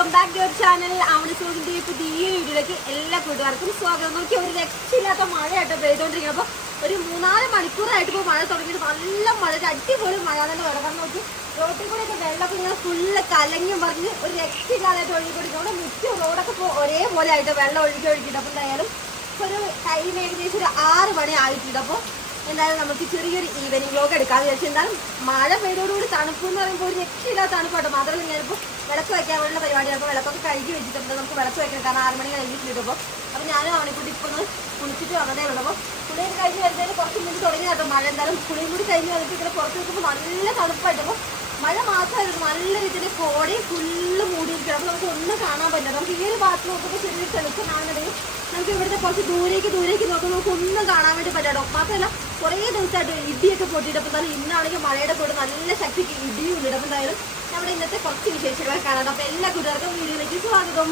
Welcome back to our channel അവിടെ സോഗിന്റെ പുതിയ വീഡിയോയിലേക്ക് എല്ലാ കൂട്ടുകാർക്കും സ്വാഗതം. നോക്കി ഒരു രക്ഷയില്ലാത്ത മഴയായിട്ട് പെയ്തോണ്ടിരിക്കുന്നത് അപ്പൊ ഒരു മൂന്നാൽ മണിക്കൂറായിട്ട് ഇപ്പോൾ മഴ തുടങ്ങിയിട്ട് നല്ല മഴ ഒരു അടിപൊളി മഴ തന്നെ കാരണം നോക്കി റോട്ടിൽ ഒക്കെ വെള്ളമൊക്കെ ഇങ്ങനെ ഫുള്ള് കലങ്ങി പറഞ്ഞ് ഒരു രക്ഷയില്ലാതായിട്ട് ഒഴുകിക്കൊണ്ടിരിക്കുന്നത് മുറ്റും റോഡൊക്കെ ഇപ്പോൾ ഒരേപോലെ ആയിട്ട് വെള്ളം ഒഴുകി ഒഴുകിയിട്ട് അപ്പോൾ എന്തായാലും ഇപ്പൊ ഒരു ടൈം ഏകദേശം ഒരു ആറ് മണി ആയിട്ടുണ്ട്. അപ്പോൾ എന്തായാലും നമുക്ക് ചെറിയൊരു ഈവനിങ് വ്ലോഗ് എടുക്കാമെന്ന് വിചാരിച്ചു. എന്തായാലും മഴ പെയ്തോടുകൂടി തണുപ്പ് എന്ന് പറയുമ്പോൾ ഒരു രക്ഷയില്ലാത്ത തണുപ്പാട്ടോ മാത്രമല്ല ഞാനിപ്പോൾ വിളക്ക് വയ്ക്കാനുള്ള പരിപാടിയാണ്. അപ്പോൾ വിളക്കൊക്കെ കഴുകി വെച്ചിട്ടുണ്ട്. നമുക്ക് വിളക്ക് വയ്ക്കണം. കാരണം ആറ് മണി കഴിഞ്ഞിട്ടുണ്ട് അപ്പോൾ ഞാനും അവനെക്കൂടി ഇപ്പോൾ ഒന്ന് കുളിച്ചിട്ട് വന്നതേ ഉള്ളൂ. അപ്പോൾ കുളിയും കഴിഞ്ഞ് വരുന്നതിന് കുറച്ച് മുമ്പ് തുടങ്ങി കേട്ടോ മഴ. എന്തായാലും കുളിയും കൂടി കഴിഞ്ഞ് വന്നിട്ട് ഇങ്ങനെ പുറത്ത് നിൽക്കുമ്പോൾ നല്ല തണുപ്പായിട്ട് അപ്പോൾ മഴ മാത്രമായിരുന്നു. നല്ല രീതിയിൽ കോടി ഫുള്ള് മൂടിയിരിക്കണം അപ്പോൾ നമുക്ക് ഒന്നും കാണാൻ പറ്റില്ല. നമുക്ക് ഈ ഒരു ഭാഗത്ത് നോക്കുമ്പോൾ ചെറിയൊരു തെളിച്ചം കാണുന്നുണ്ടെങ്കിൽ നമുക്ക് ഇവിടുത്തെ കുറച്ച് ദൂരേക്ക് ദൂരേക്ക് നോക്കുമ്പോൾ നമുക്ക് ഒന്നും കാണാൻ വേണ്ടി പറ്റാട്ടോ മാത്രമല്ല കുറേ ദിവസമായിട്ട് ഇടിയൊക്കെ പൊട്ടിയിട്ടപ്പോൾ തന്നെ ഇന്നാണെങ്കിൽ മഴയുടെ കൂടെ നല്ല ശക്തിക്ക് ഇടിയും ഉണ്ട് അപ്പം എന്തായാലും നമ്മുടെ ഇന്നത്തെ കുറച്ച് വിശേഷങ്ങളൊക്കെ കാണാം. അപ്പോൾ എല്ലാ കൂട്ടുകാർക്കും വീഡിയോയിലേക്ക് സ്വാഗതം.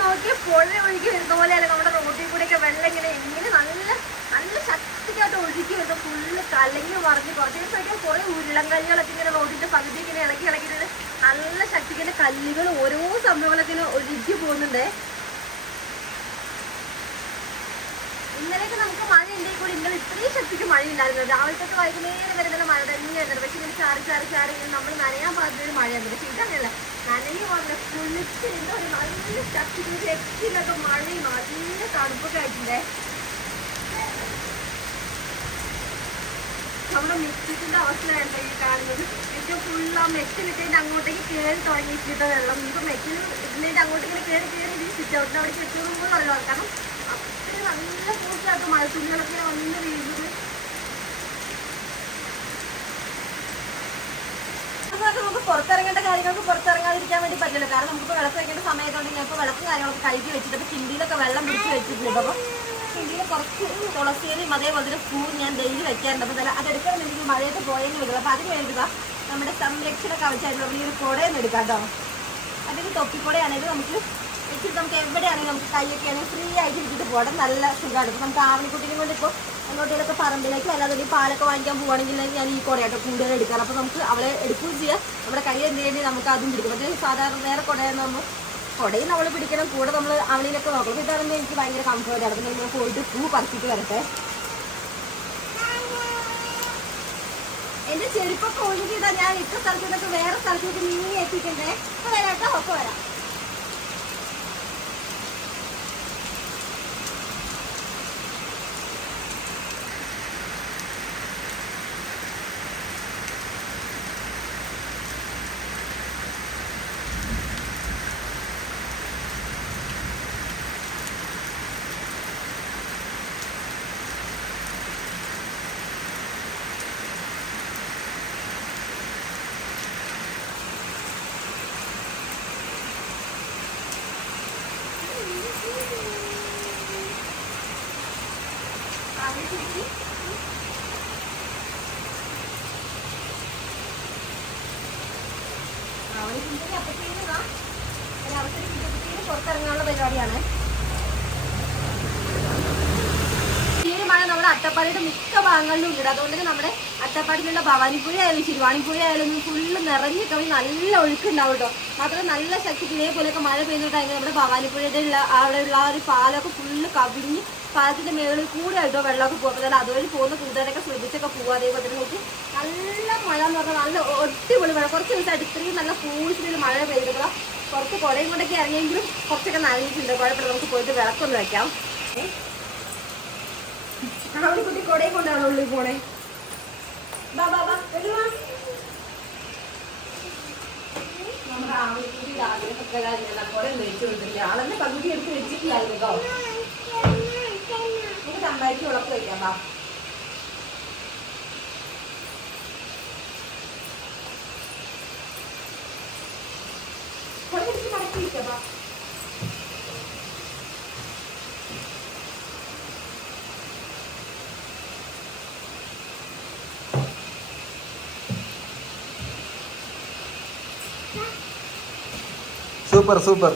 നോക്കിയ പുഴ ഒഴുകി വരുന്ന പോലെയല്ല നമ്മുടെ റോഡിൽ കൂടെയൊക്കെ വെള്ളം ഇങ്ങനെ ഇങ്ങനെ നല്ല നല്ല ശക്തിക്കായിട്ട് ഒഴുകി വരുന്ന ഫുള്ള് കലങ്ങി മറിഞ്ഞ് കുറച്ച് ദിവസമായിട്ട് കുറേ ഉരുളങ്കല്ലുകളൊക്കെ ഇങ്ങനെ റോഡിന്റെ പകുതി ഇങ്ങനെ ഇളക്കി ഇളക്കിയിട്ട് നല്ല ശക്തിക്കുന്ന കല്ലുകൾ ഓരോ സംഭവങ്ങളൊക്കെ ഇങ്ങനെ ഒഴുകി പോകുന്നുണ്ടേ. ഇന്നലെയൊക്കെ നമുക്ക് മഴ ഉണ്ടെങ്കിൽ കൂടി ഇന്നലെ ഇത്രയും ശക്തിക്ക് മഴയുണ്ടായിരുന്നു. രാവിലത്തെ വൈകുന്നേരം വരെ തന്നെ മഴ തന്നെയായിരുന്നു. പക്ഷെ ഇങ്ങനെ ചാറി ചാറി ചാറി നമ്മൾ നനയാൻ ഒരു മഴയായിരുന്നു. പക്ഷെ ഇതങ്ങനെയല്ല നനഞ്ഞു പോകുന്ന കുളിച്ച് ഒരു നല്ല ശക്തിക്ക് ശക്തിയിലൊക്കെ മഴയും നല്ല തണുപ്പൊക്കെ ആയിട്ടുണ്ടേ. നമ്മുടെ മെച്ചിന്റെ അവസ്ഥയാണ് ഈ കാണുന്നത്? ഏറ്റവും ഫുൾ ആ മെച്ചിലിട്ടതിന്റെ അങ്ങോട്ടേക്ക് കയറി തുടങ്ങിയിട്ടിട്ട വെള്ളം. ഇപ്പൊ മെച്ചിൽ ഇടുന്നതിന്റെ അങ്ങോട്ടേക്ക് കയറി കയറി സ്വിച്ച് ഔട്ടിന് അവിടെ എത്തുമ്പോൾ വെള്ളം കാരണം നല്ല മഴ മഴത്തുള്ളികളൊക്കെ വന്ന് അതൊക്കെ നമുക്ക് പുറത്തിറങ്ങേണ്ട കാര്യങ്ങൾക്ക് പുറത്തിറങ്ങാതിരിക്കാൻ വേണ്ടി പറ്റില്ല. കാരണം നമുക്ക് വിളക്ക് വെക്കേണ്ട സമയത്തുണ്ടെങ്കിൽ ഇപ്പോൾ വിളക്ക് കാര്യങ്ങളൊക്കെ കഴുകി വെച്ചിട്ട് അപ്പോൾ ചിന്തിയിലൊക്കെ വെള്ളം പിടിച്ച് വെച്ചിട്ടുണ്ട്. അപ്പോൾ ചിന്തിയിൽ കുറച്ച് തുളസിയിലും അതേപോലെ തന്നെ പൂ ഞാൻ ഡെയിലി വെക്കാറുണ്ട്. അപ്പോൾ തന്നെ അതെടുക്കണമെങ്കിൽ മഴയത്ത് പോയെന്ന് വരുന്നത് അപ്പോൾ അതിന് വേണ്ടിയിട്ട് നമ്മുടെ സംരക്ഷണ കവചായിട്ടുള്ള ഈ ഒരു കുടയെന്ന് എടുക്കാം കേട്ടോ. അതിന് തൊപ്പിക്കുടയാണെങ്കിൽ നമുക്ക് വെച്ചിട്ട് നമുക്ക് എവിടെയാണെങ്കിലും നമുക്ക് കൈയൊക്കെ ആണെങ്കിൽ ഫ്രീ ആയിട്ട് ഇട്ടിട്ട് പോകണം നല്ല സുഖമാണ്. ഇപ്പോൾ നമുക്ക് ആവണിക്കുട്ടിനെ കൊണ്ട് ഇപ്പോൾ അങ്ങോട്ടേലൊക്കെ പറമ്പിലേക്ക് അല്ലാതെ ഈ പാലൊക്കെ വാങ്ങിക്കാൻ പോവുകയാണെങ്കിൽ ഞാൻ ഈ കുടയാട്ടോ കൂടുതൽ എടുക്കാറ്. അപ്പോൾ നമുക്ക് അവളെ എടുക്കുകയും ചെയ്യാം. നമ്മുടെ കൈ എന്ത് ചെയ്യേണ്ടി നമുക്ക് അതും പിടിക്കും. പക്ഷേ സാധാരണ വേറെ കുടയെന്ന് നമ്മൾ കുടയും നമ്മൾ പിടിക്കണം. കൂടെ നമ്മൾ അവളിനൊക്കെ നോക്കണം അപ്പോൾ ഇതാണെങ്കിൽ എനിക്ക് ഭയങ്കര കംഫർട്ടാണ് അപ്പോൾ ഞാൻ പോയിട്ട് പൂ പറിച്ചിട്ട് വരട്ടെ. എന്റെ ചെരുപ്പൊക്കെ ഒഴുകിയിട്ടാ ഞാൻ ഇത്ര സ്ഥലത്ത് നിന്നൊക്കെ വേറെ സ്ഥലത്തേക്ക് നീങ്ങി എത്തിക്കണ്ടേ അപ്പൊ വരാട്ടോ ഒക്കെ വരാം. അട്ടപ്പാടിയുടെ മിക്ക ഭാഗങ്ങളിലും ഉണ്ട്. അതുകൊണ്ട് തന്നെ നമ്മുടെ അട്ടപ്പാടിയിലുള്ള ഭവാനിപ്പുഴ ആയാലും ശിരുവാണിപ്പുഴ ആയാലും ഫുള്ള് നിറഞ്ഞിട്ട് കവി നല്ല ഒഴുക്കുണ്ടാവും കേട്ടോ. മാത്രമല്ല നല്ല ശക്തിക്ക് ഇതേപോലെയൊക്കെ മഴ പെയ്യുന്ന ടൈമിൽ നമ്മുടെ ഭവാനിപ്പുഴയുടെ ഉള്ള അവിടെയുള്ള ആ ഒരു പാലമൊക്കെ ഫുള്ള് കവിഞ്ഞ് പാലത്തിന്റെ മേളിൽ കൂടെ ആയിട്ടോ വെള്ളമൊക്കെ പോകുമ്പോൾ തന്നെ അതുവഴി പോകുന്ന കൂട്ടുകാരൊക്കെ ശ്രദ്ധിച്ചൊക്കെ പോകുക അതേപോലെ നോക്കി നല്ല മഴ എന്ന് പറഞ്ഞാൽ നല്ല ഒട്ടിപൊളി മഴ. കുറച്ച് ദിവസമായിട്ട് ഇത്രയും നല്ല കൂടുതൽ മഴ പെയ്തപ്പോൾ കുറച്ച് കുടയും കൊണ്ടൊക്കെ ഇറങ്ങിയെങ്കിലും കുറച്ചൊക്കെ നനഞ്ഞിട്ടുണ്ട്. കുഴപ്പമില്ല നമുക്ക് പോയിട്ട് വിളക്കൊന്ന് വെക്കാം? അവിടെ കുട്ടി കുടയും കൊണ്ടാണ് ഉള്ളിൽ പോണേ? ബാ ആളെന്നെ പകുതി എടുത്ത് വെച്ചിട്ടില്ലായിരുന്നു കേട്ടോ. നമുക്ക് ഉളക്ക് വയ്ക്കാം ബാ കുറെ മടക്കി സൂപ്പർ സൂപ്പർ.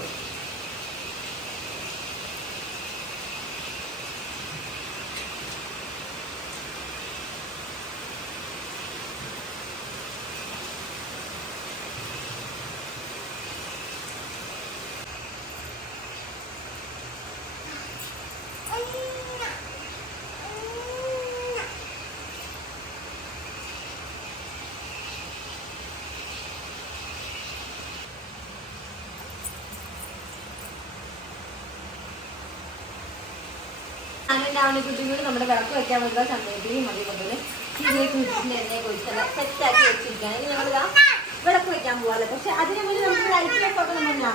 അങ്ങനെ അവനെ കൂടി നമ്മുടെ വിളക്ക് വെക്കാൻ വേണ്ട സമയത്തെയും അതേപോലെ ഇതിലേക്ക് വീട്ടിൽ എണ്ണയെ കുഴിച്ചല്ല സെറ്റാക്കി വെച്ചിരിക്കുകയാണ്. ഇനി നമ്മളിതാ വിളക്ക് വെക്കാൻ പോകാല്ലേ പക്ഷെ അതിനു മുന്നേ നമുക്ക് ലൈറ്റ് ആക്കണം എന്നാ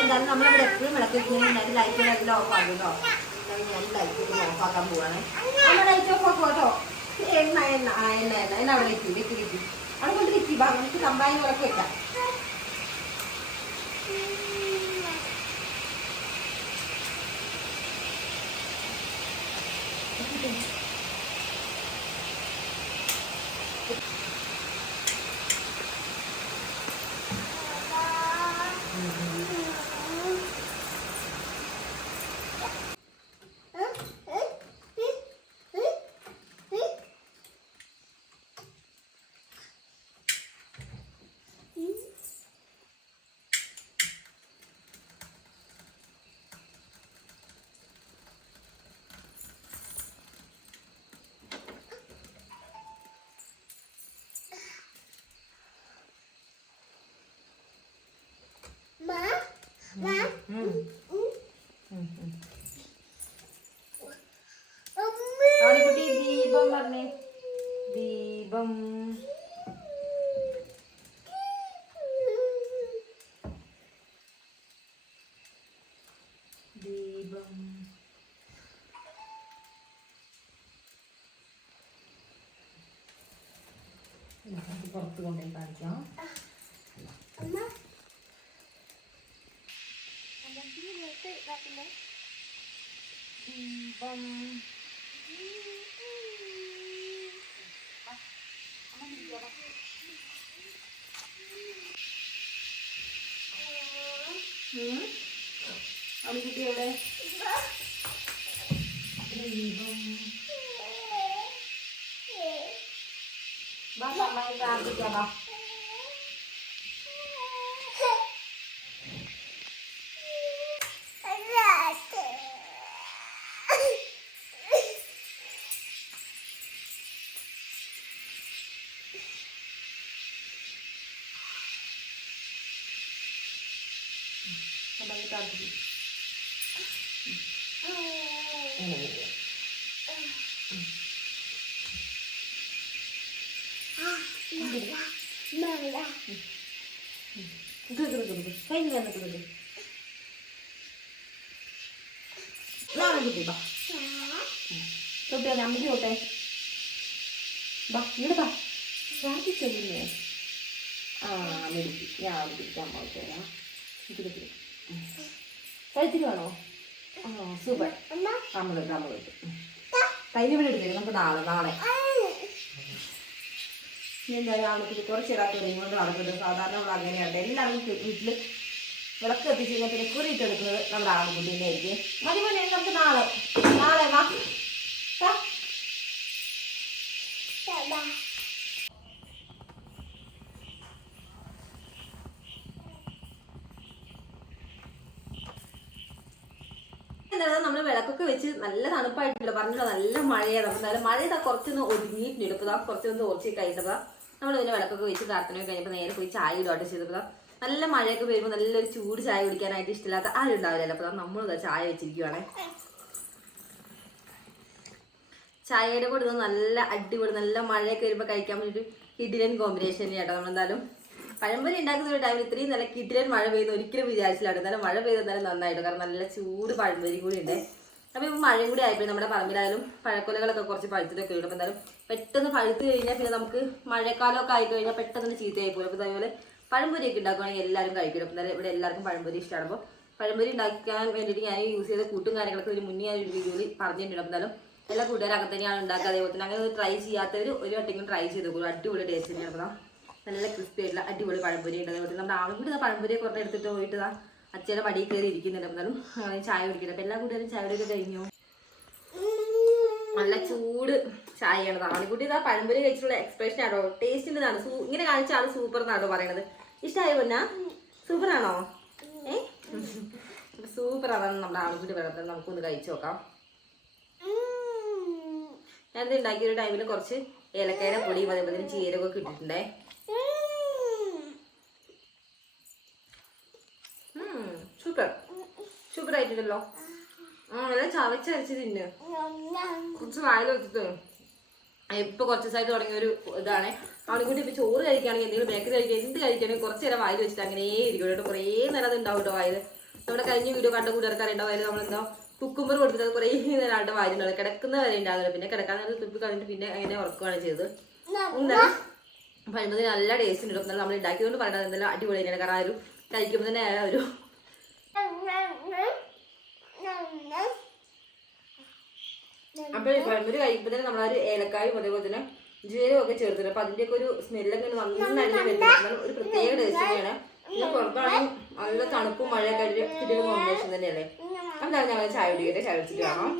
എന്തായാലും നമ്മളിവിടെ എപ്പോഴും വിളക്ക് വെക്കുന്നതിന് ലൈറ്റ് എല്ലാം ഓഫ് ആകുമല്ലോ ഞാൻ ലൈറ്റ് ഓഫ് ആക്കാൻ പോവാണ്. നമ്മൾ ലൈറ്റ് ഓഫ് ആക്കും കേട്ടോ എണ്ണ എണ്ണ എണ്ണ എണ്ണ. എണ്ണ അവിടെ വെക്കും വെക്കി വെക്കി. അവിടെ കൊണ്ട് വെക്കി. നമുക്ക് കമ്പായി വിളക്ക് വെക്കാം. ആണിക്കുട്ടി ദീപം പറഞ്ഞേ. ദീപം ദീപം. പുറത്ത് കൊണ്ടുപോയി കാണിക്കാം. ദീപം ആണിക്കുട്ടി എവിടെ? ദീപം ബാ അമ്മായി പ്രാർത്ഥിക്കാം ബാ ഇവിടെ ഞാൻ പിടിക്കാൻ പോയിട്ടേരാ കഴിച്ചിട്ട് വേണോ? ആ സൂപ്പർ നമ്മൾ തൊട്ട് കയ്യിൽ ഇവിടെ എടുത്തേ നമുക്ക് നാളെ നാളെ. എന്തായാലും ആൾക്ക് കുറച്ച് ഇടാത്ത കൊണ്ട് നടക്കുന്നത്? സാധാരണ നമ്മൾ അങ്ങനെയാണ്. എല്ലാവരും വീട്ടിൽ വിളക്ക് എത്തിച്ച് കഴിഞ്ഞാൽ പിന്നെ കുറിയിട്ട് എടുക്കുന്നത് നമ്മുടെ ആൺകുട്ടീന്റെ ആയിരിക്കും. മതി മതി നമുക്ക് നാളെ നാളെ വാ. എന്തായാലും നമ്മൾ വിളക്കൊക്കെ വെച്ച് നല്ല തണുപ്പായിട്ടുണ്ട് പറഞ്ഞല്ലോ നല്ല മഴയാണ് അപ്പം നല്ല മഴ ഇതാ കുറച്ചൊന്ന് ഒതുങ്ങിയിട്ടുണ്ട്. ഇപ്പോൾ കുറച്ചൊന്ന് ഓർച്ച് കഴിഞ്ഞപ്പോൾ നമ്മൾ പിന്നെ വിളക്കൊക്കെ വെച്ച് പ്രാർത്ഥന കഴിഞ്ഞപ്പോൾ നേരെ പോയി ചായ ഇടോട്ട് ചെയ്തപ്പോൾ നല്ല മഴയൊക്കെ വരുമ്പോൾ നല്ലൊരു ചൂട് ചായ കുടിക്കാനായിട്ട് ഇഷ്ടമില്ലാത്ത ആരും ഉണ്ടാവില്ലല്ലോ. അപ്പോൾ നമ്മൾ ഇതാ ചായ വെച്ചിരിക്കുവാണേ. ചായയുടെ കൂടെ നല്ല അടിപൊളി നല്ല മഴയൊക്കെ വരുമ്പോൾ കഴിക്കാൻ വേണ്ടിയിട്ട് ഇഡിലൻ കോമ്പിനേഷൻ കേട്ടോ നമ്മളെന്തായാലും പഴംപൊരി ഉണ്ടാക്കുന്ന ഒരു ടൈമിൽ ഇത്രയും നല്ല കിഡിലൻ മഴ പെയ്യുന്ന ഒരിക്കലും വിചാരിച്ചില്ല എന്നാലും മഴ പെയ്ത് എന്തായാലും നന്നായിട്ട്. കാരണം നല്ല ചൂട് പഴംപൊരി കൂടി ഉണ്ട്. അപ്പോൾ ഇപ്പോൾ മഴയും കൂടി ആയപ്പോൾ നമ്മുടെ പറമ്പിലായാലും പഴക്കൊലകളൊക്കെ കുറച്ച് പഴുത്തിട്ടൊക്കെ ഉണ്ട്. അപ്പോൾ എന്തായാലും പെട്ടെന്ന് പഴുത്ത് കഴിഞ്ഞാൽ പിന്നെ നമുക്ക് മഴക്കാലമൊക്കെ ആയി കഴിഞ്ഞാൽ പെട്ടെന്ന് ചീത്തയായി പോകും അപ്പോൾ അതേപോലെ പഴംപൊരിയൊക്കെ ഉണ്ടാക്കുകയാണെങ്കിൽ എല്ലാവരും കഴിക്കും. അപ്പോൾ ഇവിടെ എല്ലാവർക്കും പഴംപൊരി ഇഷ്ടമാണ്. അപ്പോൾ പഴംപൊരി ഉണ്ടാക്കാൻ വേണ്ടിയിട്ട് ഞാൻ യൂസ് ചെയ്ത കൂട്ടും കാര്യങ്ങളൊക്കെ ഒരു മുന്നേ ഒരു വീഡിയോയിൽ പറഞ്ഞിട്ടുണ്ട്. അപ്പോൾ എന്തായാലും എല്ലാ കൂട്ടുകാരും അങ്ങനെ തന്നെയാണ് ഉണ്ടാക്കുക. അതേപോലെ തന്നെ അങ്ങനെ ട്രൈ ചെയ്യാത്തവർ ഒരു വട്ടെങ്കിലും ട്രൈ ചെയ്ത് നോക്കും. അടിപൊളി ടേസ്റ്റ് തന്നെയാണ്. അപ്പോൾ നല്ല ക്രിസ്പി ആയിട്ടുള്ള അടിപൊളി പഴംപൊരി ഉണ്ട് അതേപോലെ നമ്മുടെ ആളും കൂടി പഴംപൊരി കുറേ എടുത്തിട്ട് പോയിട്ട് ദാ അച്ഛന്റെ വടി കയറി ഇരിക്കുന്നുണ്ട്. എന്നാലും ചായ കുടിക്കുന്നത് അപ്പം എല്ലാ കൂട്ടുകാരും ചായ കുടിയൊക്കെ കഴിഞ്ഞു? നല്ല ചൂട് ചായയാണ്. താണിക്കുട്ടി ഇതാ പഴംപൊരി കഴിച്ചിട്ടുള്ള എക്സ്പ്രഷൻ ആണോ? ടേസ്റ്റ് ഇതാണ് ഇങ്ങനെ കാണിച്ച ആൾ സൂപ്പർ എന്നാണോ പറയണത്. ഇഷ്ടമായി പൊന്ന? സൂപ്പർ ആണോ? ഏ? സൂപ്പർ ആണെന്ന് നമ്മുടെ ആളുകൂടി പറയുന്നത് നമുക്കൊന്ന് കഴിച്ചു നോക്കാം. ഞാനിത് ഉണ്ടാക്കിയ ഒരു ടൈമിൽ കുറച്ച് ഏലക്കായ പൊടിയും അതേപോലെ ജീരകമൊക്കെ ഇട്ടിട്ടുണ്ടേ. സൂപ്പർ സൂപ്പർ ആയിട്ടുണ്ടല്ലോ ആ നല്ല ചവച്ചരച്ച് തിന്ന്. കുറച്ച് വായിൽ വെച്ചിട്ട്. ഇപ്പൊ കുറച്ച് ദിവസമായിട്ട് തുടങ്ങിയ ഒരു ഇതാണ്. അവനെ കൂട്ടി ഇപ്പൊ ചോറ് കഴിക്കുകയാണെങ്കിൽ എന്തെങ്കിലും ബേക്കറി കഴിക്കുക എന്ത് കഴിക്കുകയാണെങ്കിൽ കുറച്ച് നേരം വായിൽ വെച്ചിട്ട് അങ്ങനെ ഇരിക്കും കേട്ടോ. കുറേ നേരം അത് ഉണ്ടാവും കേട്ടോ വായിൽ. നമ്മുടെ കഴിഞ്ഞ വീഡിയോ കണ്ട കൂട്ടുകാർക്ക് അറിയേണ്ട വായിൽ നമ്മളെന്തോ കുക്കുമ്പർ കൊടുത്തിട്ട് കുറേ നേരം ആളുടെ വായിലുണ്ടാവും. കിടക്കുന്ന വരെ ഉണ്ടാകുന്നില്ല പിന്നെ കിടക്കാൻ നേരം തുപ്പി കളഞ്ഞിട്ട് പിന്നെ അങ്ങനെ ഉറക്കുകയാണ് ചെയ്തത്. പഴുന്നത് നല്ല ടേസ്റ്റ് ഉണ്ട് നമ്മൾ ഉണ്ടാക്കിയതുകൊണ്ട് പറയുന്നത് എന്തായാലും അടിപൊളി തന്നെയാണ്. കാരണം ആ ഒരു കഴിക്കുമ്പോൾ തന്നെ ആ ഒരു അപ്പൊ പഴംപൊരി കഴിക്കുമ്പോൾ തന്നെ നമ്മളൊരു ഏലക്കായും അതേപോലെ തന്നെ ജീരകം ഒക്കെ ചേർത്തിട്ട് അപ്പൊ അതിന്റെ ഒക്കെ ഒരു സ്മെല്ലൊക്കെ ഒരു പ്രത്യേക ടേസ്റ്റ് പിന്നെ പുറത്താണെങ്കിൽ നല്ല തണുപ്പും മഴയൊക്കെ ആയിട്ട് ഒരു കോമ്പിനേഷൻ തന്നെയല്ലേ? എന്തായാലും ഞങ്ങൾ ചായ കുടിക്കട്ടെ. ചായ കുടിച്ചിട്ട് കാണാം.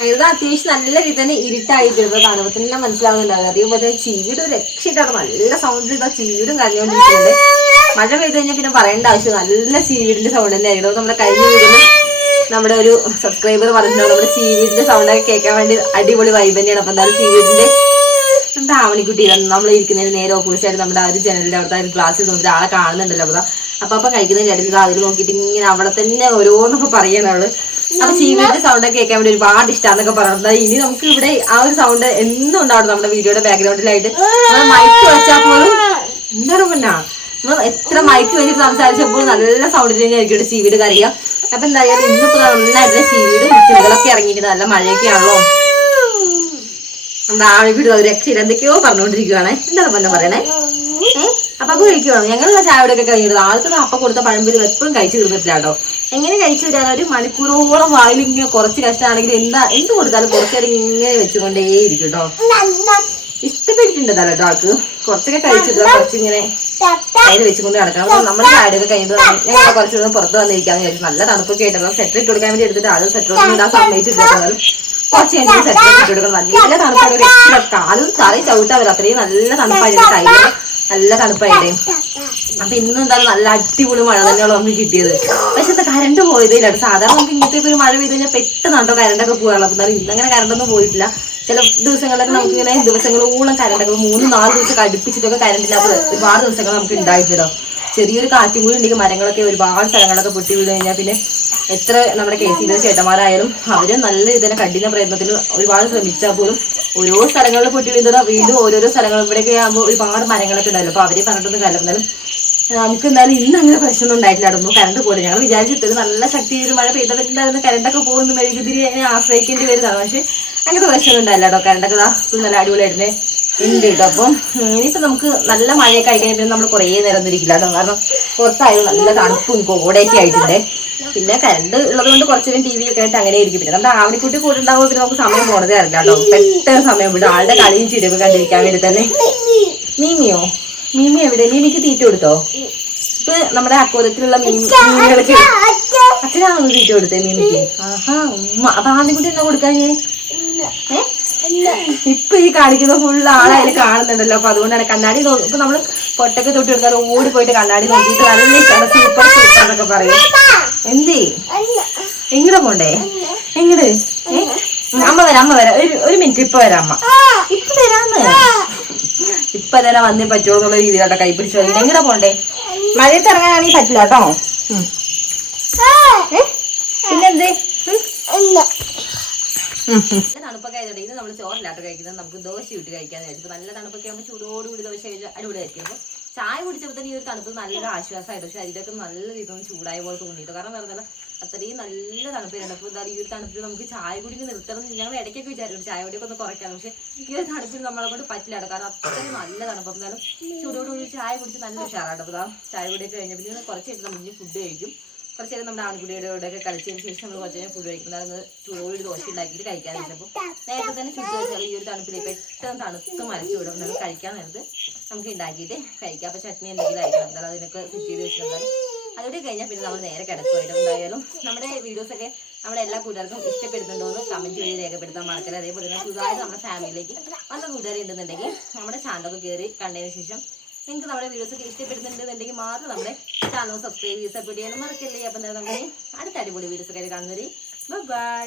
ഇത് അത്യാവശ്യം നല്ല രീതി തന്നെ ഇരുട്ടായിട്ടിരുന്നത് കാണുമ്പോൾ തന്നെ മനസ്സിലാവുന്നുണ്ടാവില്ല. അതേപോലെ തന്നെ ചീവിയുടെ ഒരു രക്ഷയിട്ടാണ് നല്ല സൗണ്ടിൽ ഇതാ ചീവിടും കരഞ്ഞുകൊണ്ടിരിക്കുന്നത് മഴ പെയ്ത് കഴിഞ്ഞാൽ പിന്നെ പറയേണ്ട ആവശ്യം നല്ല ചീവിടിന്റെ സൗണ്ട് തന്നെ ആയിരുന്നു. നമ്മുടെ കഴിഞ്ഞ വീടിന് നമ്മുടെ ഒരു സബ്സ്ക്രൈബർ പറഞ്ഞിട്ടുണ്ട് നമ്മുടെ ചീവിടിന്റെ സൗണ്ട് ഒക്കെ കേൾക്കാൻ വേണ്ടി അടിപൊളി വൈബ് തന്നെയാണ്. അപ്പൊ എന്തായാലും ചീവിടിന്റെ നമ്മുടെ നമ്മൾ ഇരിക്കുന്നതിന് നേരെ ഓപ്പോസിറ്റ് ആയിട്ട് നമ്മുടെ ആ ഒരു ജനലിന്റെ അവിടുത്തെ ഒരു ഗ്ലാസ്സിൽ നോക്കിയിട്ട് ആളെ കാണുന്നുണ്ടല്ലോ. അപ്പൊ അപ്പൊ അപ്പൊ കഴിക്കുന്ന ഇടയിൽ അതിൽ നോക്കിയിട്ട് ഇങ്ങനെ അവിടെ തന്നെ ഓരോന്നൊക്കെ പറയണവൾ അപ്പൊ ചീവിയുടെ സൗണ്ട് ഒക്കെ കേൾക്കാൻ വേണ്ടി ഒരുപാട് ഇഷ്ടമാന്നൊക്കെ പറഞ്ഞത് ഇനി നമുക്ക് ഇവിടെ ആ ഒരു സൗണ്ട് എന്നും ഉണ്ടാവും നമ്മുടെ വീഡിയോയുടെ ബാക്ക്ഗ്രൗണ്ടിലായിട്ട് മൈക്ക് വെച്ചാൽ പോലും എന്താണ് പിന്നെ? നമ്മൾ എത്ര മൈക്ക് വെച്ചിട്ട് സംസാരിച്ചപ്പോൾ നല്ല സൗണ്ടിൽ തന്നെയായിരിക്കും ചീവീട് കാര്യം. അപ്പൊ എന്തായാലും ഇന്നിപ്പോ നന്നായിട്ട് ചീവീട് കിളികളൊക്കെ ഇറങ്ങിയിട്ട് നല്ല മഴയൊക്കെയാണല്ലോ നമ്മുടെ ആളിവിടെ വീട് രക്ഷയില്ല. എന്തൊക്കെയോ പറഞ്ഞുകൊണ്ടിരിക്കുവാണ്. എന്താണ് പൊന്നെ പറയണേ? അപ്പൊ കഴിക്കുവാണ് ഞങ്ങളുടെ ചായയുടെ ഒക്കെ കഴിഞ്ഞിട്ട് ആൾക്ക് അപ്പ കൊടുത്ത പഴംപൊരി എപ്പോഴും കഴിച്ചു തീർന്നിട്ടില്ല കേട്ടോ. എങ്ങനെ കഴിച്ചു തരാൻ ഒരു മണിക്കൂറോളം വായിൽ ഇങ്ങനെ കുറച്ച് കഷ്ടമാണെങ്കിൽ എന്താ എന്ത് കൊടുത്താലും കുറച്ചേരം ഇങ്ങനെ വെച്ചുകൊണ്ടേ ഇരിക്കും കേട്ടോ. ഇഷ്ടപ്പെട്ടിട്ടുണ്ട് കേട്ടോ ആൾക്ക്. കുറച്ചൊക്കെ കഴിച്ചിട്ട് കുറച്ചിങ്ങനെ കയ്യിൽ വെച്ചുകൊണ്ട് നടക്കണം. അപ്പൊ നമ്മുടെ ചായയൊക്കെ കഴിഞ്ഞിട്ട് ഞങ്ങൾ കുറച്ച് ദിവസം പുറത്ത് വന്നിരിക്കാന്ന് വിചാരിച്ചു നല്ല തണുപ്പൊക്കെ ആയിട്ട് സെറ്റർ ഇട്ട് കൊടുക്കാൻ വേണ്ടി എടുത്തിട്ട് ആദ്യം സെറ്റർ ഇടാൻ സമ്മതിച്ചിട്ടുണ്ടായിരുന്നു കുറച്ച് കഴിഞ്ഞിട്ട് സെറ്റർ ഇട്ട് കൊടുക്കണം. നല്ല തണുപ്പൊക്കെ കാലും തറയും ചവിട്ടാവില്ല അത്രയും നല്ല തണുപ്പായിട്ട് കയ്യിൽ നല്ല തണുപ്പായിട്ടേ അപ്പൊ ഇന്ന് എന്താ നല്ല അടിപൊളി മഴ തന്നെയാണ് നമുക്ക് കിട്ടിയത്. പക്ഷെ എന്താ കറണ്ട് പോയതില്ല സാധാരണ നമുക്ക് ഇങ്ങനത്തെ ഒരു മഴ പെയ്ത് കഴിഞ്ഞാൽ പെട്ടെന്നാട്ടോ കറണ്ടൊക്കെ പോകാറുള്ളത് അപ്പൊ എന്തായാലും ഇന്നങ്ങനെ കറണ്ടൊന്നും പോയിട്ടില്ല. ചില ദിവസങ്ങളിലൊക്കെ നമുക്ക് ഇങ്ങനെ ദിവസങ്ങളോളം കറണ്ടൊക്കെ മൂന്ന് നാല് ദിവസം അടുപ്പിച്ചിട്ടൊക്കെ കറണ്ട് ഒരുപാട് ദിവസങ്ങൾ നമുക്ക് ഉണ്ടായിട്ടില്ലോ ചെറിയൊരു കാറ്റും കൂടി ഉണ്ടെങ്കിൽ മരങ്ങളൊക്കെ ഒരുപാട് സ്ഥലങ്ങളൊക്കെ പൊട്ടി വീണ് കഴിഞ്ഞാൽ പിന്നെ എത്ര നമ്മുടെ കെ സി ബി ചേട്ടന്മാരായാലും അവർ നല്ല ഇതിനെ കഠിന പ്രയത്നത്തിൽ ഒരുപാട് ശ്രമിച്ചാൽ പോലും ഓരോ സ്ഥലങ്ങളിൽ പൊട്ടി വീഴുന്നത് വീണ്ടും ഓരോരോ സ്ഥലങ്ങൾ ഇവിടെയൊക്കെ ആകുമ്പോൾ ഒരുപാട് മരങ്ങളൊക്കെ ഉണ്ടായല്ലോ അപ്പോൾ അവരെ പറഞ്ഞിട്ടൊന്നും കാര്യം എന്നാലും നമുക്ക് എന്തായാലും ഇന്ന് അങ്ങനെ പ്രശ്നമൊന്നും ഉണ്ടായിട്ടില്ലായിരുന്നു കറണ്ട് പോലും ഞങ്ങൾ വിചാരിച്ചിട്ട് നല്ല ശക്തി ഒരു മഴ പെയ്താൽ എന്തായാലും കറണ്ടൊക്കെ പോകുന്നു മെഴുകുതിരി ആശ്രയിക്കേണ്ടി വരുന്നതാണ്. പക്ഷേ അങ്ങനത്തെ പ്രശ്നമൊന്നും ഉണ്ടായില്ല കേട്ടോ. കറണ്ടൊക്കെ നല്ല അടിപൊളിയായിരുന്നേ. ഉണ്ട് കേട്ടോ. അപ്പം ഇനിയിപ്പോ നമുക്ക് നല്ല മഴയൊക്കെ ആയി കഴിഞ്ഞാൽ നമ്മൾ കുറേ നേരം ഒന്നും ഇരിക്കില്ല കേട്ടോ. കാരണം പുറത്തായാലും നല്ല തണുപ്പും കോടയൊക്കെ ആയിട്ടുണ്ട്. പിന്നെ കറണ്ട് ഉള്ളത് കൊണ്ട് കുറച്ചു നേരം ടി വി ഒക്കെ ആയിട്ട് അങ്ങനെ ഇരിക്കും. പിന്നെ നമ്മുടെ ആവണിക്കുട്ടി കൂടെ ഉണ്ടാവുമ്പോൾ പിന്നെ നമുക്ക് സമയം പോണതേ അറിയില്ല കേട്ടോ. പെട്ടെന്ന് സമയം വിടും. ആളുടെ കളിയും ചിരിയൊക്കെ കണ്ടിരിക്കാൻ വേണ്ടി തന്നെ. മീമിയോ? മീമി എവിടെ? മീമിക്ക് തീറ്റ കൊടുത്തോ? ഇപ്പൊ നമ്മുടെ അക്കോലത്തിലുള്ള മീനുകൾക്ക് അച്ഛനാണോ തീറ്റ കൊടുത്തേ മീമിക്ക്? ആഹാ ഉമ്മ. അപ്പൊ ആവണിക്കുട്ടി എന്നാ കൊടുക്കാൻ ഏ? ഇപ്പൊ ഈ കാണിക്കുന്ന ഫുള്ള് അതിൽ കാണുന്നുണ്ടല്ലോ. അപ്പൊ അതുകൊണ്ടാണ് കണ്ണാടി നോ ഇപ്പൊ നമ്മൾ പൊട്ടൊക്കെ തൊട്ടി എടുത്താൽ ഓടി പോയിട്ട് കണ്ണാടി നോക്കിയിട്ട് നല്ല സൂപ്പർ സൂപ്പർ എന്നൊക്കെ പറയും. എന്തേ? എങ്ങടെ പോണ്ടേ? എങ്ങട്? അമ്മ വരാം അമ്മ വരാം. ഒരു ഒരു മിനിറ്റ് ഇപ്പൊ വരാം അമ്മ. ഇപ്പൊ വരാന്ന് ഇപ്പൊ തന്നെ വന്നേ പറ്റുള്ളൂ എന്നുള്ള രീതിയിലാട്ടോ കൈ പിടിച്ചു വരും എങ്ങനെ പോണ്ടേ? മഴയത്ത് ഇറങ്ങാനാണെങ്കിൽ പറ്റില്ല കേട്ടോ. പിന്നെന്തേ? തണുപ്പൊക്കെ ആയതുകൊണ്ട് ഇന്ന് നമ്മൾ ചോറിലാട്ട് കഴിക്കുന്നത് നമുക്ക് ദോശ ഇട്ട് കഴിക്കാന്ന് വിചാരിച്ചു. നല്ല തണുപ്പൊക്കെ ആകുമ്പോൾ ചൂടോടുകൂടി ദോശ കഴിച്ചാൽ അടിപൊളിയായിരിക്കും അപ്പോൾ ചായ കുടിച്ചപ്പോൾ തന്നെ ഈ ഒരു തണുപ്പ് നല്ല ആശ്വാസമായിട്ട് പക്ഷെ അതിലൊക്കെ നല്ല രീതിയിൽ ചൂടായ പോലെ തോന്നിയിട്ട് കാരണം വേറെ അത്രയും നല്ല തണുപ്പ് അപ്പോൾ എന്തായാലും ഈ ഒരു തണുപ്പിൽ നമുക്ക് ചായ കുടിക്ക് നിർത്തണം ഞങ്ങൾ ഇടയ്ക്കൊക്കെ വിചാരിക്കും ചായ കുടിയൊക്കെ ഒന്ന് കുറയ്ക്കാം പക്ഷെ ഈ ഒരു തണുപ്പിൽ നമ്മളെ കൊണ്ട് പറ്റില്ല. കാരണം അത്രയും നല്ല തണുപ്പ്. എന്തായാലും ചൂടോടുകൂടി ചായ കുടിച്ച് നല്ല ഉഷാറാണ്. അപ്പോൾ ചായ കുടിയൊക്കെ കഴിഞ്ഞപ്പോൾ കുറച്ച് കഴിഞ്ഞ് നമ്മൾ ഫുഡ് കഴിക്കും. കുറച്ച് നേരം നമ്മുടെ ആൺകുട്ടിയുടെ കൂടെ ഒക്കെ കളിച്ചതിന് ശേഷം നമ്മൾ കുറച്ച് നേരം ഫുഡ് കഴിക്കുന്നത് അതൊന്ന് ദോശ ഉണ്ടാക്കിയിട്ട് കഴിക്കാൻ വെച്ചപ്പോൾ നേരത്തെ തന്നെ ഫുഡ് വെച്ചാൽ ഈ ഒരു തണുപ്പിൽ പെട്ടെന്ന് തണുത്ത് മരച്ചു വിടും. നമുക്ക് കഴിക്കാൻ നേരത്ത് നമുക്ക് ഉണ്ടാക്കിയിട്ട് കഴിക്കാം. അപ്പോൾ ചട്നി എന്തെങ്കിലും ആയിരിക്കണം. എന്തായാലും അതിനൊക്കെ കുക്ക് ചെയ്ത് വെച്ചിട്ടുണ്ടാകും അതുകൂടി കഴിഞ്ഞാൽ പിന്നെ നമ്മൾ നേരെ കിടക്കുമായിട്ട് എന്തായാലും നമ്മുടെ വീഡിയോസൊക്കെ നമ്മുടെ എല്ലാ കൂട്ടുകാർക്കും ഇഷ്ടപ്പെടുന്നുണ്ടോ എന്ന് കമന്റ് വഴി രേഖപ്പെടുത്താൻ മറക്കരുത്. അതേപോലെ തന്നെ സുഖമായിട്ട് നമ്മുടെ ഫാമിലിയിലേക്ക് വന്ന കൂട്ടുകാരുണ്ടെന്നുണ്ടെങ്കിൽ നമ്മുടെ ചാനലൊക്കെ കയറി കണ്ടതിന് ശേഷം നിങ്ങൾക്ക് നമ്മുടെ വീഡിയോസ് ഇഷ്ടപ്പെടുന്നുണ്ടെന്നുണ്ടെങ്കിൽ മാത്രം നമ്മുടെ ചാനൽ സബ്സ്ക്രൈബ് ചെയ്ത് സപ്പോർട്ട് ചെയ്യാനും മറക്കല്ലേ. അപ്പം നമ്മുടെ അടുത്ത അടിപൊളി വീഡിയോസ് ഒക്കെ കാണുന്നവരെ ബൈ